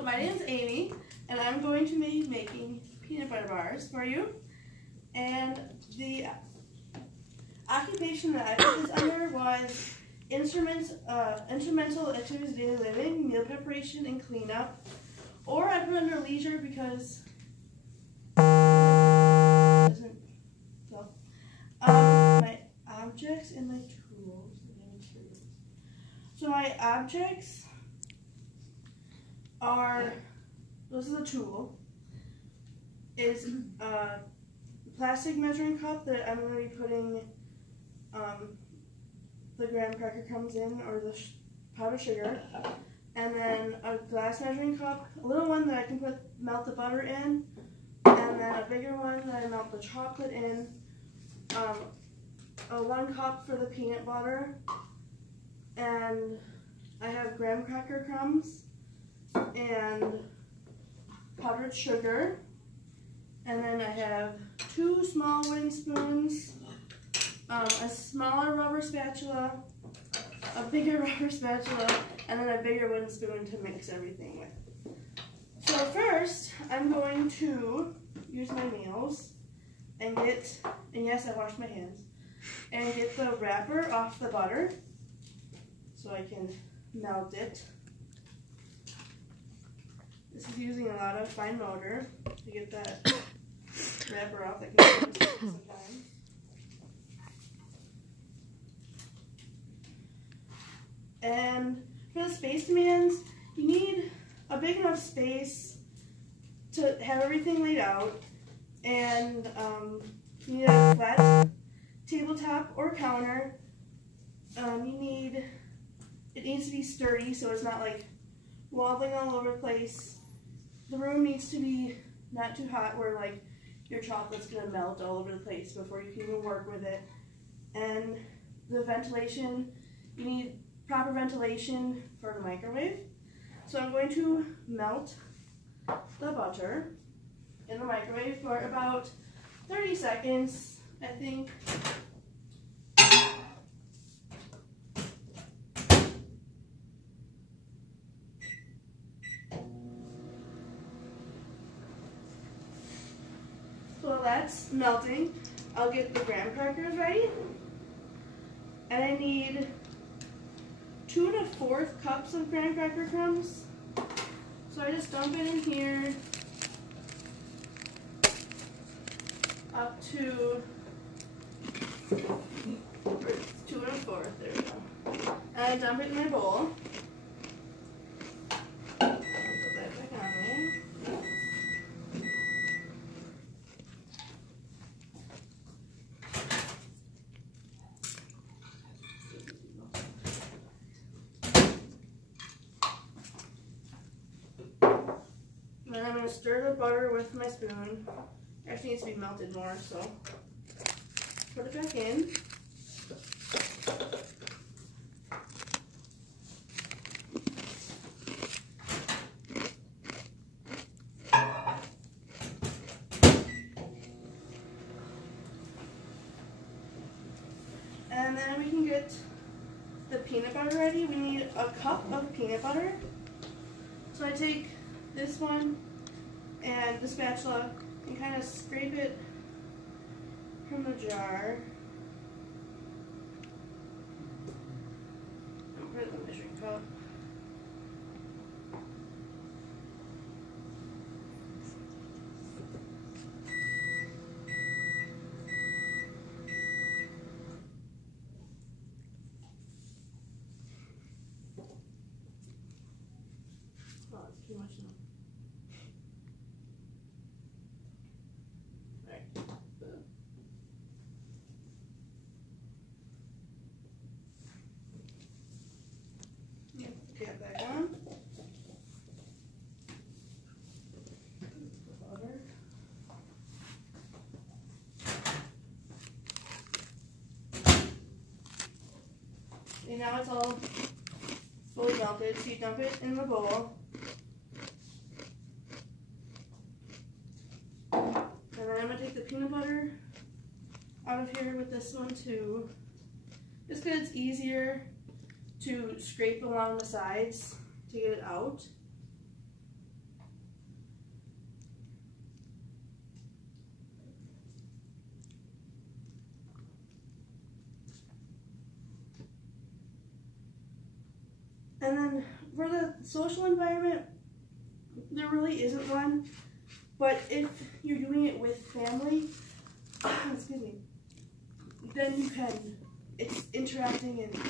So my name is Amy, and I'm going to be making peanut butter bars for you. And the occupation that I put this under was instrumental activities of daily living, meal preparation, and cleanup. Or I put it under leisure because my objects and my tools. So my objects are, this is a tool, is a plastic measuring cup that I'm going to be putting the graham cracker crumbs in, or the powdered sugar, and then a glass measuring cup, a little one that I can melt the butter in, and then a bigger one that I melt the chocolate in, a 1 cup for the peanut butter, and I have graham cracker crumbs and powdered sugar, and then I have 2 small wooden spoons, a smaller rubber spatula, a bigger rubber spatula, and then a bigger wooden spoon to mix everything with. So first, I'm going to use my nails and yes, I washed my hands, and get the wrapper off the butter so I can melt it. This is using a lot of fine motor to get that wrapper off. That can take some time. And for the space demands, you need a big enough space to have everything laid out, and you need a flat tabletop or counter. It needs to be sturdy so it's not like wobbling all over the place. The room needs to be not too hot where like your chocolate's gonna melt all over the place before you can even work with it. And the ventilation, you need proper ventilation for the microwave. So I'm going to melt the butter in the microwave for about 30 seconds, I think. So while that's melting, I'll get the graham crackers ready. And I need 2 1/4 cups of graham cracker crumbs. So I just dump it in here up to 2 1/4. There we go. And I dump it in my bowl. Put that back on there. Then I'm going to stir the butter with my spoon. It actually needs to be melted more, so put it back in. And then we can get the peanut butter ready. We need a cup of peanut butter. So I take this one and the spatula and kind of scrape it from the jar. And put it in the measuring cup. Oh, it's too much now. Get that on. Butter. And now it's all fully melted, so you dump it in the bowl. And then I'm going to take the peanut butter out of here with this one too. Just because it's easier to scrape along the sides to get it out. And then for the social environment, there really isn't one. But if you're doing it with family, excuse me, then you can, it's interacting and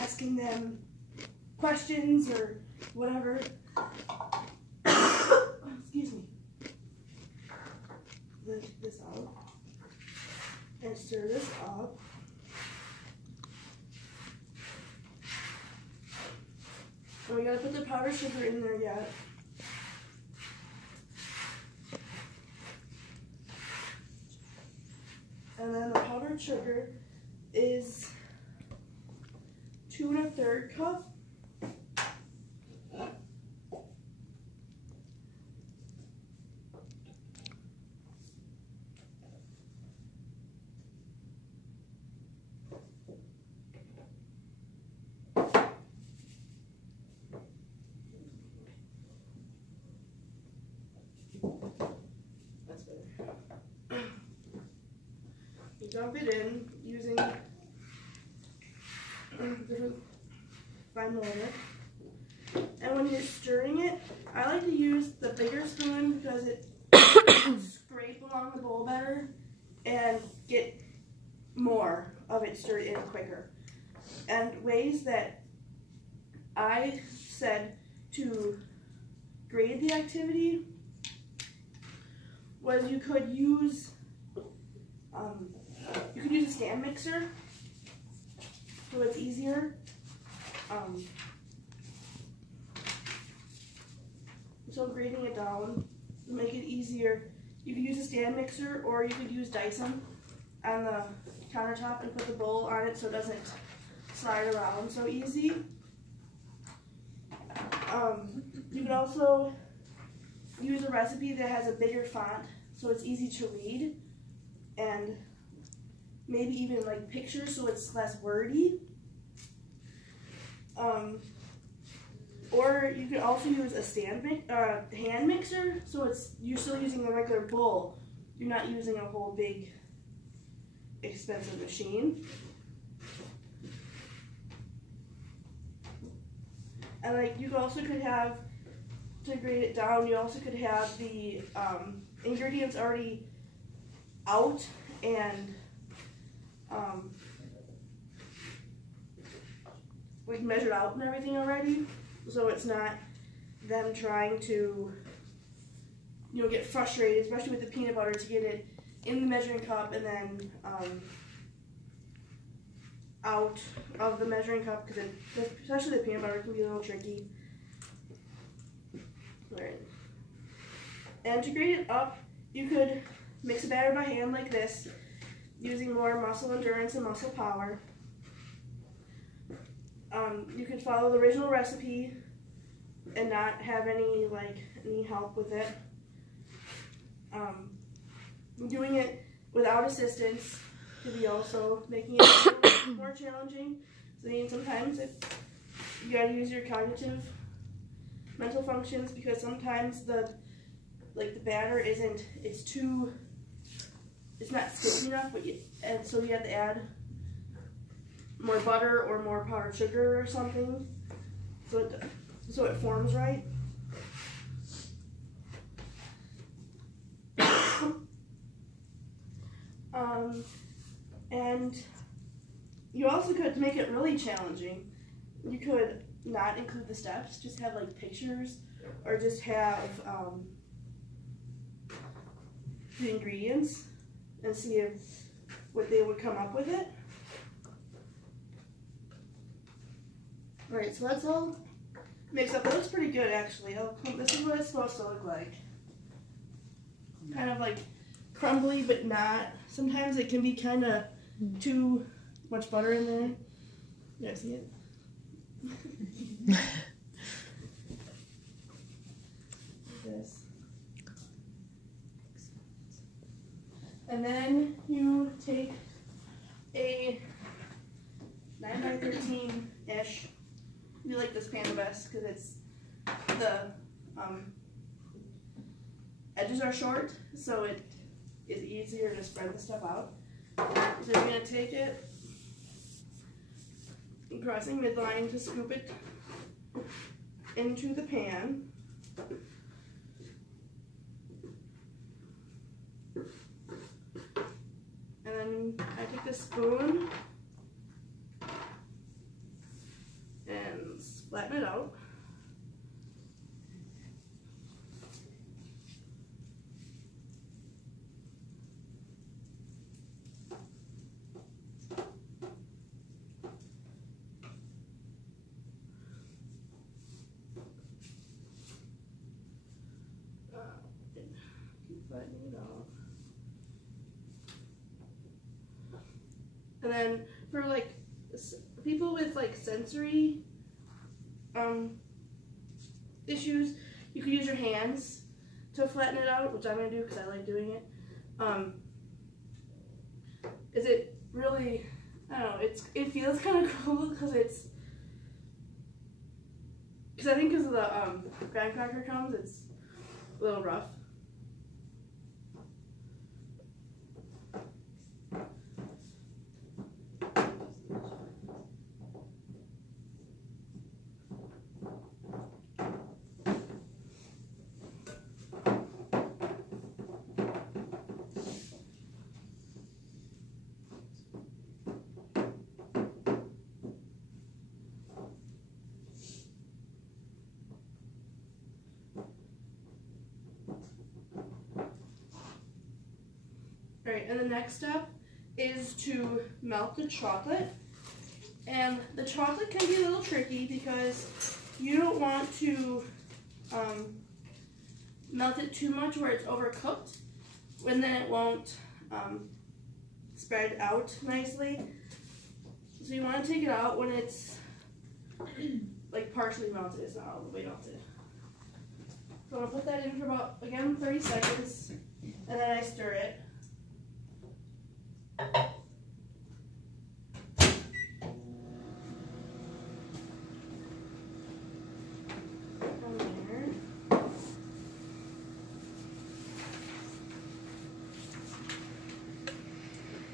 asking them questions or whatever. Excuse me. Lift this out and stir this up. And we gotta put the powdered sugar in there yet. And then the powdered sugar is 2 1/3 cup. That's better. You dump it in using the fine motor. And when you're stirring it, I like to use the bigger spoon because it scrape along the bowl better and get more of it stirred in quicker. And ways that I said to grade the activity was you could use a stand mixer so it's easier. So grading it down to make it easier, you could use a stand mixer or you could use Dyson on the countertop and put the bowl on it so it doesn't slide around so easy. You could also use a recipe that has a bigger font so it's easy to read and maybe even like pictures so it's less wordy. Or you could also use a hand mixer so you're still using a regular bowl. You're not using a whole big expensive machine. And like you also could have, to grade it down, you also could have the ingredients already out and we've measured out and everything already, so it's not them trying to, get frustrated, especially with the peanut butter, to get it in the measuring cup and then out of the measuring cup, because especially the peanut butter can be a little tricky. Alright. And to grade it up, you could mix a batter by hand like this, using more muscle endurance and muscle power. You could follow the original recipe and not have any help with it. Doing it without assistance could be also making it a little more challenging. So sometimes you gotta use your cognitive mental functions, because sometimes the batter it's not sticky enough, and so you have to add more butter or more powdered sugar or something so it forms right. And you also could, to make it really challenging, you could not include the steps, just have pictures, or just have the ingredients and see what they would come up with it. Alright, so that's all mixed up. It looks pretty good actually. This is what it's supposed to look like. Kind of crumbly, but not. Sometimes it can be kind of too much butter in there. Yeah, see it? This. And then you take a 9x13-ish. You like this pan the best because it's the edges are short, so it is easier to spread the stuff out. So you're going to take it, crossing midline to scoop it into the pan. And then I take the spoon and flatten it out. Keep flattening it out. And then for like people with like sensory issues, you can use your hands to flatten it out, which I'm gonna do because I like doing it. Is it really? I don't know. It feels kind of cool because I think because of the graham cracker crumbs, it's a little rough. Alright, and the next step is to melt the chocolate. And the chocolate can be a little tricky because you don't want to melt it too much where it's overcooked, and then it won't spread out nicely. So you want to take it out when it's like partially melted, it's not all the way melted. So I'm going to put that in for about, again, 30 seconds, and then I stir it.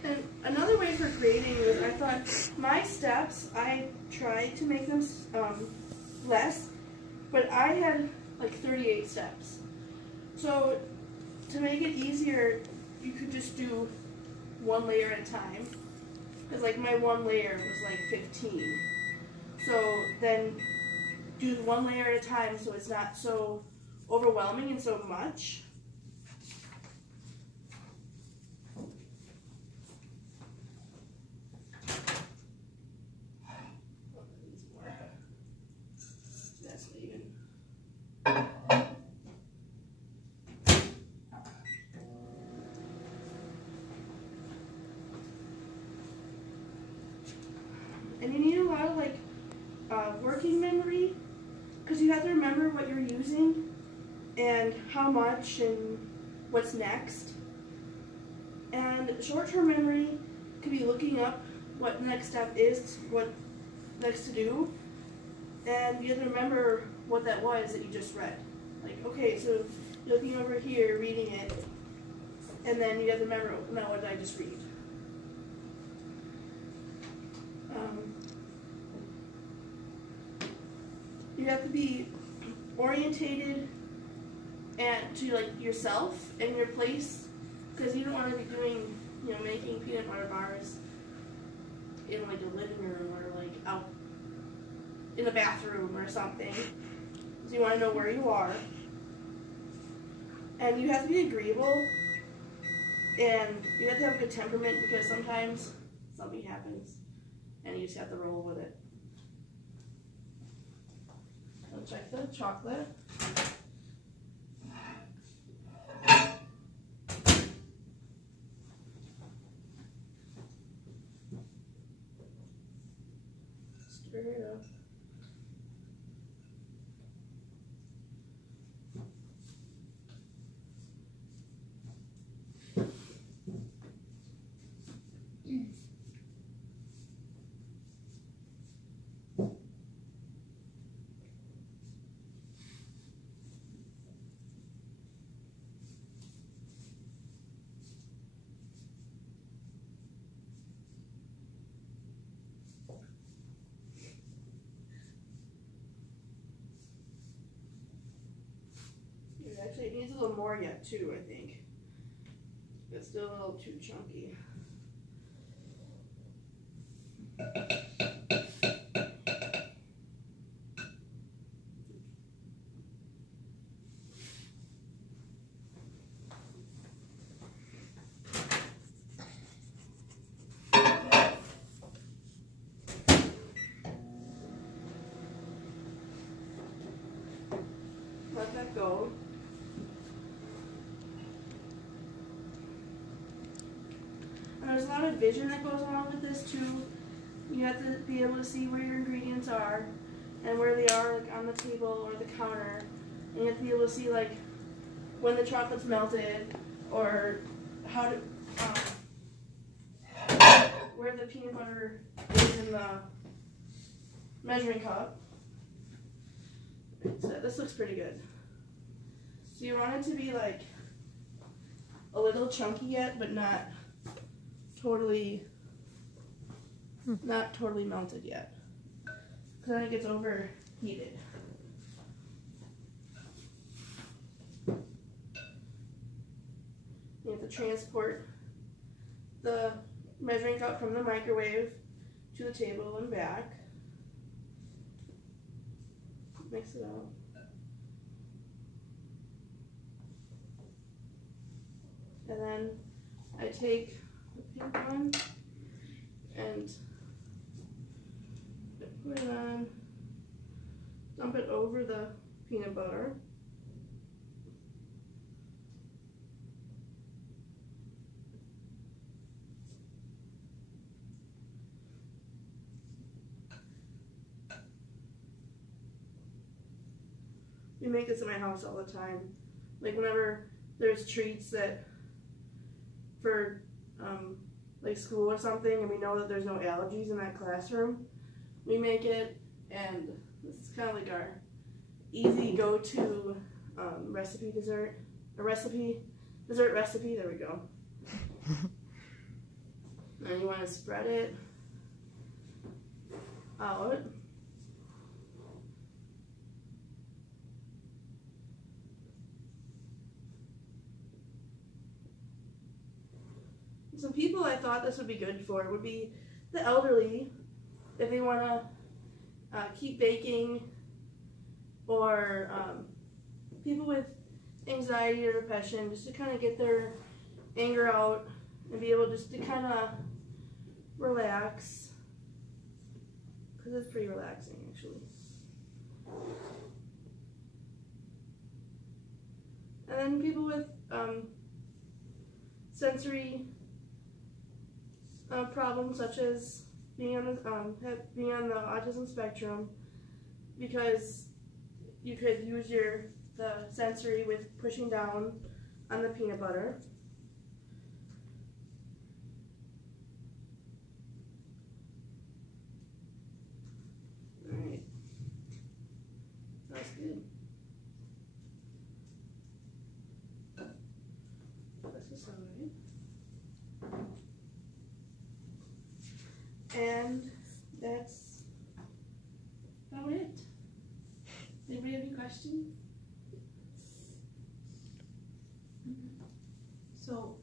And another way for grading was I thought my steps, I tried to make them less, but I had like 38 steps. So to make it easier, you could just do one layer at a time. Because like my one layer was like 15. So then do one layer at a time so it's not so overwhelming and so much. That's even. And you need a lot of like working memory, because you have to remember what you're using and how much and what's next. And short-term memory could be looking up what the next step is, what next to do, and you have to remember what that was that you just read. Like, okay, so you're looking over here, reading it, and then you have to remember, now what did I just read? You have to be orientated and to like yourself and your place, because you don't want to be doing, making peanut butter bars in like a living room or like out in a bathroom or something. So you want to know where you are, and you have to be agreeable, and you have to have a good temperament, because sometimes something happens and you just have to roll with it. So check the chocolate. Stir it up. a little more yet too, I think. It's still a little too chunky. Let that go. And there's a lot of vision that goes along with this too. You have to be able to see where your ingredients are and where they are, like on the table or the counter. And you have to be able to see like when the chocolate's melted or how to where the peanut butter is in the measuring cup. So this looks pretty good. So you want it to be like a little chunky yet, but not totally melted yet. Because then it gets overheated. You have to transport the measuring cup from the microwave to the table and back. Mix it up. And then I take the pink one and put it on, dump it over the peanut butter. We make this in my house all the time. Like whenever there's treats that for like school or something and we know that there's no allergies in that classroom, we make it, and this is kind of like our easy go-to dessert recipe, there we go. And you want to spread it out. Some people I thought this would be good for would be the elderly, if they want to keep baking, or people with anxiety or depression, just to kind of get their anger out and be able just to kind of relax, because it's pretty relaxing actually. And then people with sensory problems, such as being on the autism spectrum, because you could use the sensory with pushing down on the peanut butter. All right, that's good. This is all right. And that's about it. Anybody have any questions? So,